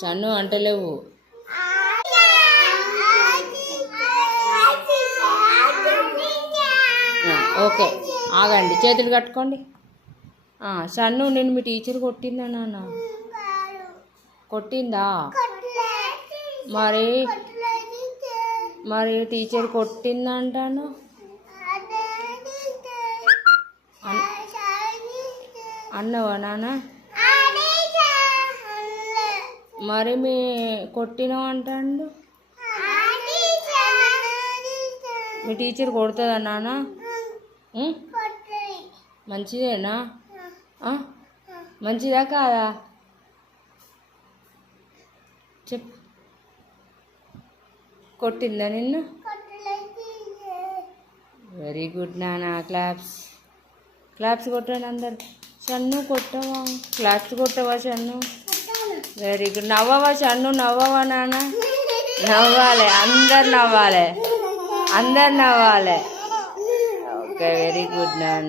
సన్ను అంటలేవు. Okay ఆగండి, చేతులు కట్టుకోండి. సన్ను నేను మీ టీచర్ కొట్టిందా నాన్న? కొట్టిందా? మరి మరి టీచర్ కొట్టిందంటాను. అన్నవా నాన్న? మరి మీ కొట్టినావు అంటాడు. మీ టీచర్ కొడుతుందా నాన్న? మంచిదేనా? మంచిదా కాదా చెప్పు. కొట్టిందా నిన్ను? వెరీ గుడ్ నాన్న. క్లాప్స్ క్లాప్స్ కొట్టండి అందరు. సన్ను కొట్టవా? క్లాప్స్ కొట్టవా సన్ను? Very good. నవ్వవా సన్ను? నవ్వవా నాన్న? నవ్వాలి, అందరు నవ్వాలి, అందరు నవ్వాలి. ఓకే వెరీ గుడ్ నాన్న.